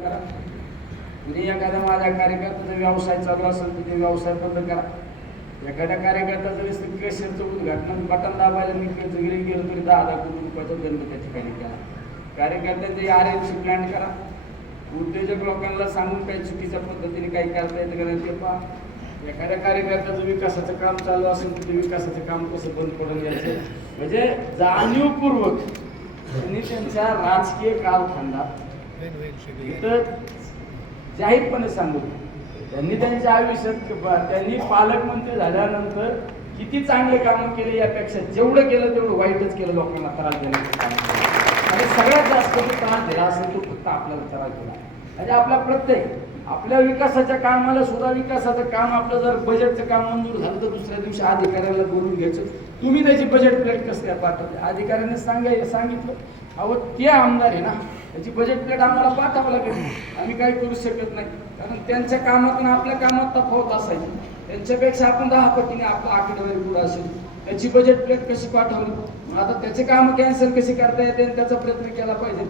करा. म्हणजे एखादा माझ्या कार्यकर्त्याचा व्यवसाय चालू असेल तर ते व्यवसाय बंद करा. एखाद्या कार्यकर्त्याचं नुसतं केशरचं उद्घाटन बटन दाबायला मी गेलो तरी 10,000 कोटी रुपयाचा दंड त्या ठिकाणी केला. कार्यकर्त्यांचे RNC प्लॅन करा. उद्योजक लोकांना सांगून काही चुकीच्या पद्धतीने काही करता येतं का नाही ते पहा. एखाद्या कार्यकर्त्याचं विकासाचं काम चालू असेल तर ते विकासाचं काम कसं बंद पडून द्यायचं. म्हणजे जाणीवपूर्वक त्यांनी त्यांच्या राजकीय कालखंडात इथं जाहीरपणे सांगू त्यांनी त्यांच्या आयुष्यात त्यांनी पालकमंत्री झाल्यानंतर किती चांगले कामं केले यापेक्षा जेवढं केलं तेवढं वाईटच केलं. लोकांना त्रास देण्याचं काम केलं आणि सगळ्यात जास्त त्रास दिला असेल तो फक्त आपल्याला त्रास दिला. म्हणजे आपला प्रत्येक आपल्या विकासाच्या कामाला सुद्धा विकासाचं काम आपलं जर बजेटचं काम मंजूर झालं तर दुसऱ्या दिवशी अधिकाऱ्याला बोलून घ्यायचं. तुम्ही त्याची बजेट प्लेट कसं काय पाठवते अधिकाऱ्याने सांगितलं अहो ते आमदार आहे ना त्याची बजेट प्लेट आम्हाला पाठवावं लागेल. आम्ही काही करू शकत नाही कारण त्यांच्या कामातून आपल्या कामात तफावत असायची. त्यांच्यापेक्षा आपण 10 पटीने आपला आकडेवारी पुढे असेल. त्याची बजेट प्लेट कशी पाठवली मग आता त्याचे काम कॅन्सल कशी करता येते त्याचा प्रयत्न केला पाहिजे.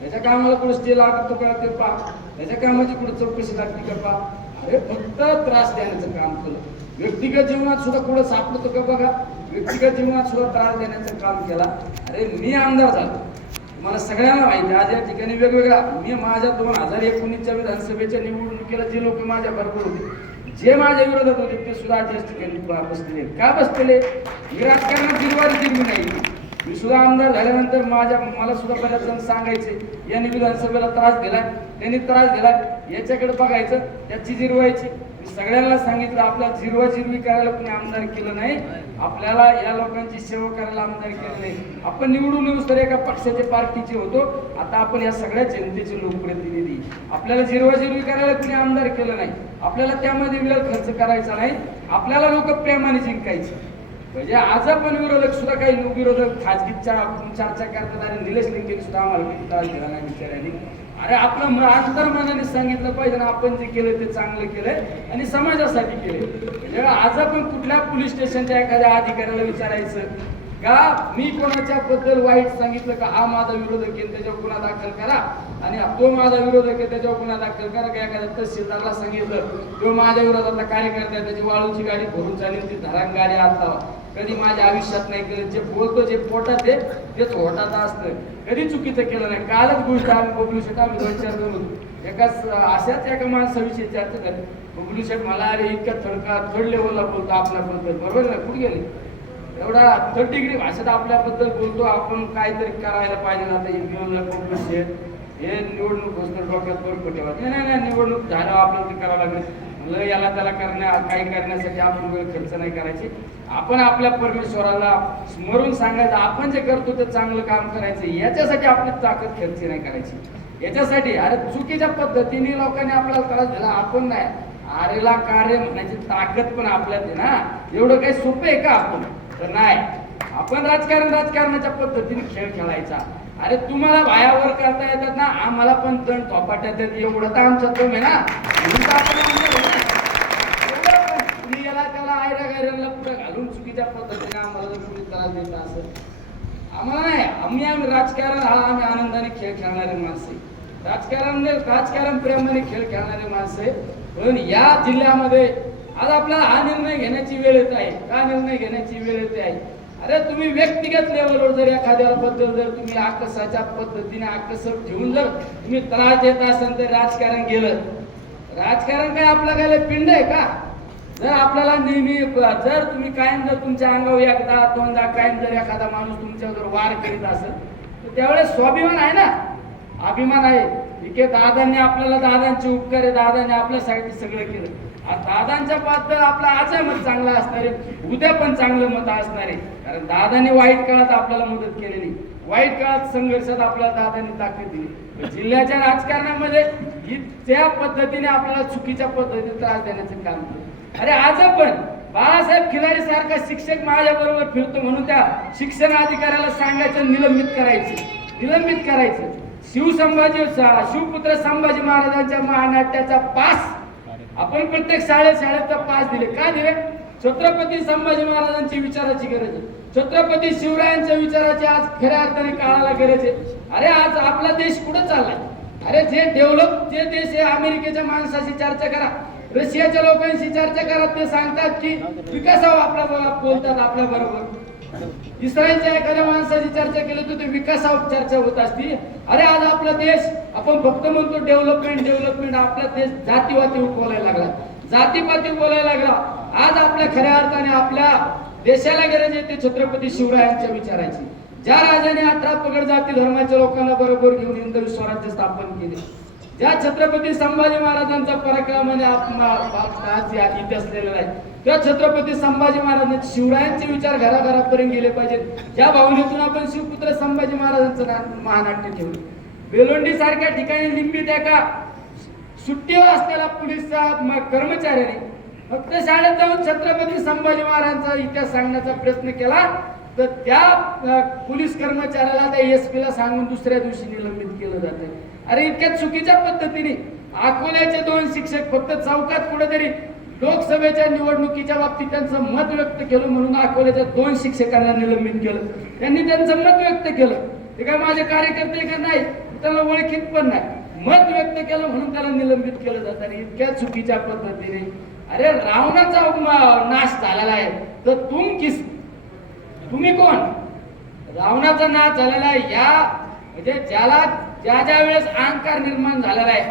त्याच्या कामाला कुठं स्टे लागतो का ते पहा. त्याच्या कामाची कुठं चौकशी लागते का पहा. अरे फक्त त्रास देण्याचं काम केलं. व्यक्तिगत जीवनात सुद्धा कुठं सापडतो का बघा. व्यक्तिगत जीवनात सुद्धा त्रास देण्याचं काम केला. अरे मी आमदार झालो मला सगळ्यांना माहिती आहे. आज या ठिकाणी वेगवेगळ्या मी माझ्या 2019च्या विधानसभेच्या निवडणुकीला जे लोक माझ्या बरोबर होते जे माझ्या विरोधात होते ते सुद्धा आज या ठिकाणी बसलेले. का बसलेले मी राजकारणात जिरवारी नाही. मी सुद्धा आमदार झाल्यानंतर मला सुद्धा बऱ्याच जण सांगायचे यांनी विधानसभेला त्रास दिला त्यांनी त्रास दिला याच्याकडे बघायचं त्याची जिरवायची. मी सगळ्यांना सांगितलं आपल्याला जिरवाजिरवी करायला कोणी आमदार केलं नाही. आपल्याला या लोकांची सेवा करायला आमदार केलं नाही. आपण निवडून येऊस तर एका पक्षाचे पार्टीचे होतो. आता आपण या सगळ्या जनतेचे लोकप्रतिनिधी. आपल्याला जिरवाजिरवी करायला कोणी आमदार केलं नाही. आपल्याला त्यामध्ये वेळ खर्च करायचा नाही. आपल्याला लोक प्रेमाने जिंकायचे. म्हणजे आज पण विरोधक सुद्धा काही विरोधक खाजगीच्या चर्चा करतात आणि निलेश लिंगेने सुद्धा आम्हाला किती त्रास दिला नाही बिचाऱ्यांनी. अरे आपलं अंतर्मनाने सांगितलं पाहिजे ना आपण जे केलं ते चांगलं केलंय आणि समाजासाठी केले. म्हणजे आज आपण कुठल्या पोलीस स्टेशनच्या एखाद्या अधिकाऱ्याला विचारायचं का मी कोणाच्या बद्दल वाईट सांगितलं का हा माझा विरोधक आहे त्याच्यावर गुन्हा दाखल करा आणि तो माझा विरोधक आहे त्याच्यावर गुन्हा दाखल करा. का एखाद्या तहसीलदारला सांगितलं तो माझ्या विरोधातला कार्यकर्ता त्याची वाळूची गाडी भरून चालेल ती धरान गाडी आत लावा. कधी माझ्या आयुष्यात नाही केलं. जे बोलतो जे पोटात आहे तेच होटात असतं. कधी चुकीचं केलं नाही. कालच गोष्ट आम्ही बबलू शेठ आम्ही 2-4 जण होतो एकाच अशाच एका माणसाविषयी चर्चा झाली. बबलू शेठ मला अरे इतक्या थर्ड लेवलला बोलतो आपल्याबद्दल बरोबर ना कुठे गेले एवढा 3rd डिग्री भाषेत आपल्याबद्दल बोलतो. आपण काहीतरी करायला पाहिजे ना आता बबलू शेठ हे निवडणूक घोषणा डोक्यात बरोबर ठेवा. नाही निवडणूक झाल्यावर आपल्याला ते करावं लागेल. म्हणलं याला त्याला काही करण्यासाठी आपण वेळ खर्च नाही करायची. आपण आपल्या परमेश्वराला स्मरून सांगायचं आपण जे करतो ते चांगलं काम करायचं. याच्यासाठी आपली ताकद खर्च नाही करायची. याच्यासाठी अरे चुकीच्या पद्धतीने लोकांनी आपल्याला त्रास दिला आपण नाही. आरेला कार्य म्हणायची ताकद पण आपल्यात आहे ना. एवढं काही सोपं आहे का आपण तर नाही. आपण राजकारणाच्या पद्धतीने खेळ खेळायचा. अरे तुम्हाला भायावर करता येतात ना आम्हाला पण तण थोपाट्यात येतात एवढं तर आमच्या दम आहे ना. तुम्ही याला त्याला आयऱ्या गायऱ्यांना पुढे घालून चुकीच्या पद्धतीने आम्हाला जर तुम्ही त्रास देत असेल आम्हाला नाही. आम्ही राजकारण आम्ही आनंदाने खेळ खेळणारे माणसे. राजकारण प्रेमाने खेळ खेळणारे माणसे. पण या जिल्ह्यामध्ये आज आपल्याला हा निर्णय घेण्याची वेळ येत आहे. का निर्णय घेण्याची वेळ येते आहे. अरे तुम्ही व्यक्तिगत लेवलवर जर एखाद्याबद्दल जर तुम्ही आकसाच्या पद्धतीने आकसक ठेवून जर तुम्ही त्रास देत असाल तर राजकारण गेलं. राजकारण काय आपलं काय पिंड आहे का. जर आपल्याला नेहमी जर तुम्ही कायम जर तुमच्या अंगावर एकदा दोनदा कायम जर एखादा माणूस तुमच्यावर वार करीत असेल तर त्यावेळेस स्वाभिमान आहे ना अभिमान आहे. ठीक आहे दादांनी आपल्याला दादांचे उपकार आहे. दादांनी आपल्यासाठी सगळं केलं. दादांच्या बद्दल आपला आजही मत चांगला असणार आहे. उद्या पण चांगलं मत असणार आहे. कारण दादांनी वाईट काळात आपल्याला मदत केलेली. वाईट काळात संघर्षात आपल्याला दादांनी ताकद दिली. जिल्ह्याच्या राजकारणामध्ये ही त्या पद्धतीने आपल्याला चुकीच्या पद्धतीने त्रास देण्याचं काम केलं. अरे आज पण बाळासाहेब खिलारी सारखा शिक्षक माझ्या बरोबर फिरतो म्हणून त्या शिक्षण अधिकाऱ्याला सांगायचं निलंबित करायचं. शिवपुत्र संभाजी महाराजांच्या महानाट्याचा पास आपण प्रत्येक शाळेचा पास दिले. का दिले. छत्रपती संभाजी महाराजांची विचाराची गरज आहे. छत्रपती शिवरायांच्या विचाराची आज खऱ्या अर्थाने काळाला गरज आहे. अरे आज आपला देश कुठं चाललाय. अरे जे डेव्हलप जे देश आहे, अमेरिकेच्या माणसाशी चर्चा करा, रशियाच्या लोकांशी चर्चा करा, ते सांगतात की विकासावर आपल्या बोलतात आपल्या बरोबर. इस्रायलच्या एखाद्या माणसाची चर्चा केली तर ते विकासावर चर्चा होत असती. अरे आज आपला देश आपण फक्त म्हणतो डेव्हलपमेंट डेव्हलपमेंट, आपला देश जातीवादी बोलायला लागला, जातीपाती बोलायला लागला. आज आपल्या खऱ्या अर्थाने आपल्या देशाला गरज आहे ते छत्रपती शिवरायांच्या विचारायची. ज्या राजाने 18 पगड जाती धर्माच्या लोकांना बरोबर घेऊन हिंदवी स्वराज्य स्थापन केले, ज्या छत्रपती संभाजी महाराजांचा पराक्रमाने इतिहास लिहिलेला आहे, त्या छत्रपती संभाजी महाराजांचे शिवरायांचे विचार घराघरापर्यंत गेले पाहिजेत. ज्या भावनेतून आपण शिवपुत्र संभाजी महाराजांचं महानाट्य ठेवलं, बेलोंडी सारख्या ठिकाणी लिंबित एका सुट्टीवर असलेला पोलीसचा कर्मचाऱ्याने फक्त शाळेत जाऊन छत्रपती संभाजी महाराजांचा इतिहास सांगण्याचा प्रयत्न केला, तर त्या पोलीस कर्मचाऱ्याला त्या एसपी ला सांगून दुसऱ्या दिवशी निलंबित केलं जाते. अरे इतक्या चुकीच्या पद्धतीने अकोल्याचे 2 शिक्षक फक्त चौकात कुठेतरी लोकसभेच्या निवडणुकीच्या बाबतीत त्यांचं मत व्यक्त केलं म्हणून अकोल्याच्या 2 शिक्षकांना निलंबित केलं. त्यांनी त्यांचं मत व्यक्त केलं, ते काय माझे कार्यकर्ते का नाही, त्याला ओळखीत पण नाही, मत व्यक्त केलं म्हणून त्याला निलंबित केलं जातं. आणि इतक्या चुकीच्या पद्धतीने अरे रावणाचा नाश झालेला आहे तर तुम्ही कोण? रावणाचा नाश झालेला आहे या म्हणजे ज्याला ज्या ज्या वेळेस अहंकार निर्माण झालेला आहे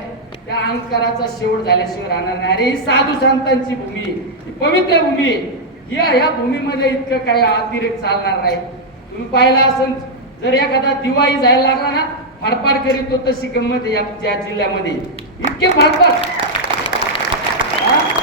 त्या अहंकाराचा शेवट झाल्याशिवाय राहणार नाही. अरे ही साधू संतांची भूमी, ही पवित्र भूमी, या भूमीमध्ये इतकं काही अतिरेक चालणार नाही. तुम्ही पाहिला असेल, जर एखादा दिवाळी जायला लागला ना, फाडफाड करीत तो, तशी गंमत आहे या जिल्ह्यामध्ये, इतके फाडफाड